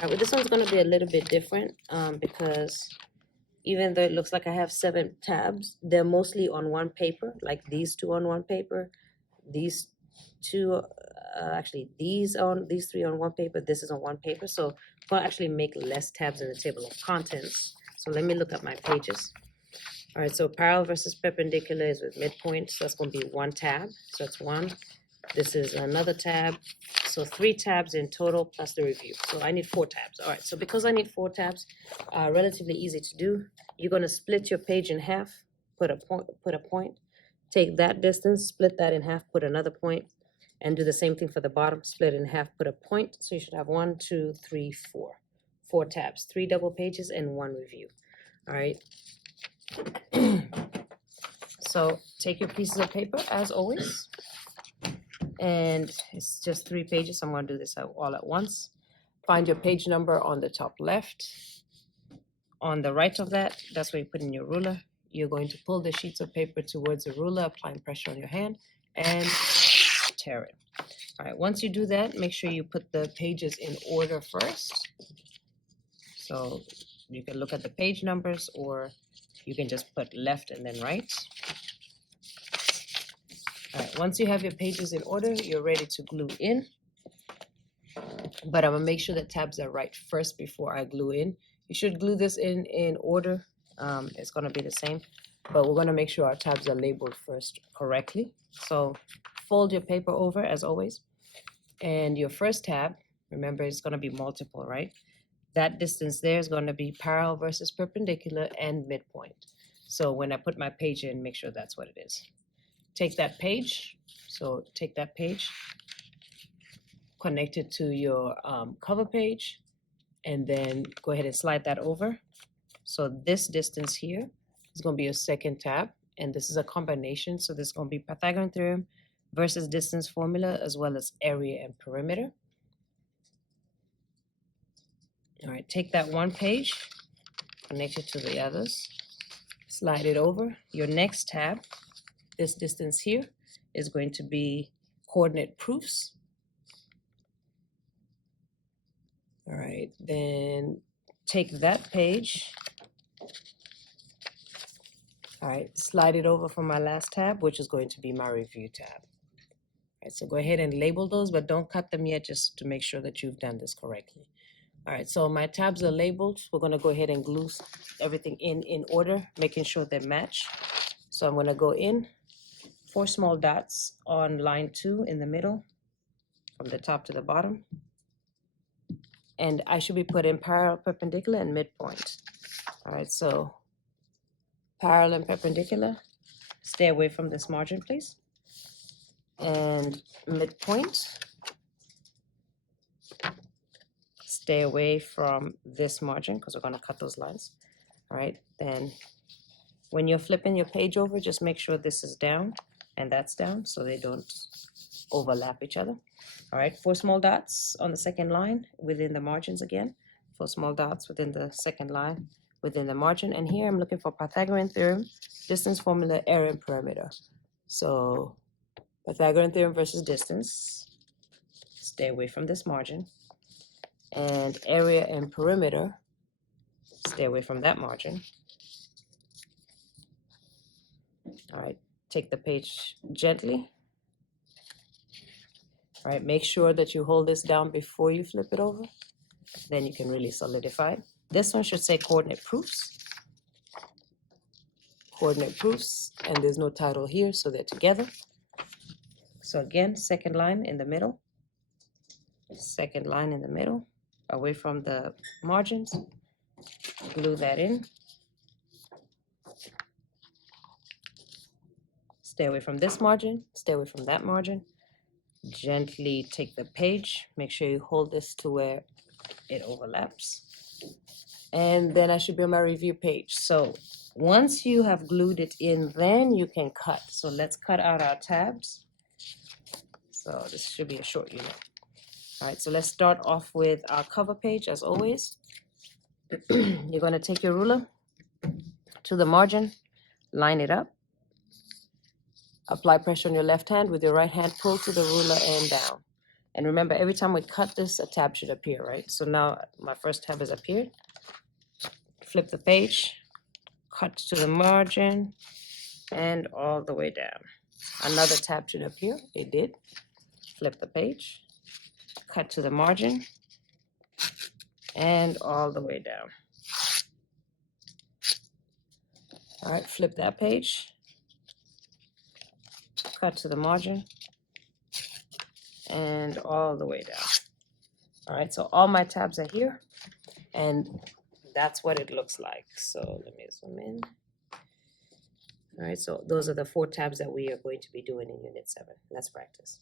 All right, well, this one's going to be a little bit different because even though it looks like I have 7 tabs, they're mostly on one paper, like these 2 on one paper, these 2, actually these 3 on one paper, this is on one paper. So I'm going to actually make less tabs in the table of contents. So let me look at my pages. All right, so parallel versus perpendicular is with midpoint, so that's going to be 1 tab. So that's 1. This is another tab. So 3 tabs in total plus the review. So I need 4 tabs. All right, so because I need 4 tabs, relatively easy to do. You're going to split your page in half, put a point, take that distance, split that in half, put another point, and do the same thing for the bottom, split in half, put a point. So you should have 1, 2, 3, 4. 4 tabs, 3 double pages, and 1 review. All right. So take your pieces of paper as always, and it's just 3 pages. I'm going to do this all at once. Find your page number on the top left. On the right of that, that's where you put in your ruler. You're going to pull the sheets of paper towards the ruler, applying pressure on your hand, and tear it. All right, once you do that, make sure you put the pages in order first. So you can look at the page numbers, or you can just put left and then right. All right, once you have your pages in order, you're ready to glue in. But I'm gonna make sure that tabs are right first before I glue in. You should glue this in order. It's gonna be the same, but we're gonna make sure our tabs are labeled first correctly. So fold your paper over as always. And your first tab, remember it's gonna be multiple, right? That distance there is gonna be parallel versus perpendicular and midpoint. So when I put my page in, make sure that's what it is. Take that page, so take that page, connect it to your cover page, and then go ahead and slide that over. So this distance here is going to be your second tab, and this is a combination. So this is going to be Pythagorean theorem versus distance formula, as well as area and perimeter. All right, take that one page, connect it to the others, slide it over. Your next tab, this distance here, is going to be coordinate proofs. All right, then take that page. All right, slide it over from my last tab, which is going to be my review tab. All right, so go ahead and label those, but don't cut them yet, just to make sure that you've done this correctly. All right, so my tabs are labeled. We're gonna go ahead and glue everything in order, making sure they match. So I'm gonna go in 4 small dots on line 2 in the middle, from the top to the bottom. And I should be putting parallel, perpendicular, and midpoint. All right, so parallel and perpendicular, stay away from this margin, please. And midpoint, stay away from this margin because we're going to cut those lines. All right, then when you're flipping your page over, just make sure this is down and that's down so they don't overlap each other. All right, 4 small dots on the second line within the margins again. 4 small dots within the second line within the margin. And here I'm looking for Pythagorean theorem, distance formula, area and perimeter. So Pythagorean theorem versus distance, stay away from this margin. And area and perimeter, stay away from that margin. All right, take the page gently. All right, make sure that you hold this down before you flip it over. Then you can really solidify it. This one should say coordinate proofs. Coordinate proofs, and there's no title here, so they're together. So again, second line in the middle. Second line in the middle, away from the margins. Glue that in. Stay away from this margin, stay away from that margin. Gently take the page, make sure you hold this to where it overlaps. And then I should be on my review page. So once you have glued it in, then you can cut. So let's cut out our tabs. So this should be a short unit. All right, so let's start off with our cover page as always. You're going to take your ruler to the margin, line it up. Apply pressure on your left hand with your right hand, pull to the ruler and down. And remember, every time we cut this, a tab should appear, right? So now my first tab has appeared. Flip the page, cut to the margin, and all the way down. Another tab should appear. It did. Flip the page, cut to the margin, and all the way down. All right, flip that page, cut to the margin, and all the way down. All right, so all my tabs are here, and that's what it looks like. So let me zoom in. All right, so those are the 4 tabs that we are going to be doing in Unit 7. Let's practice.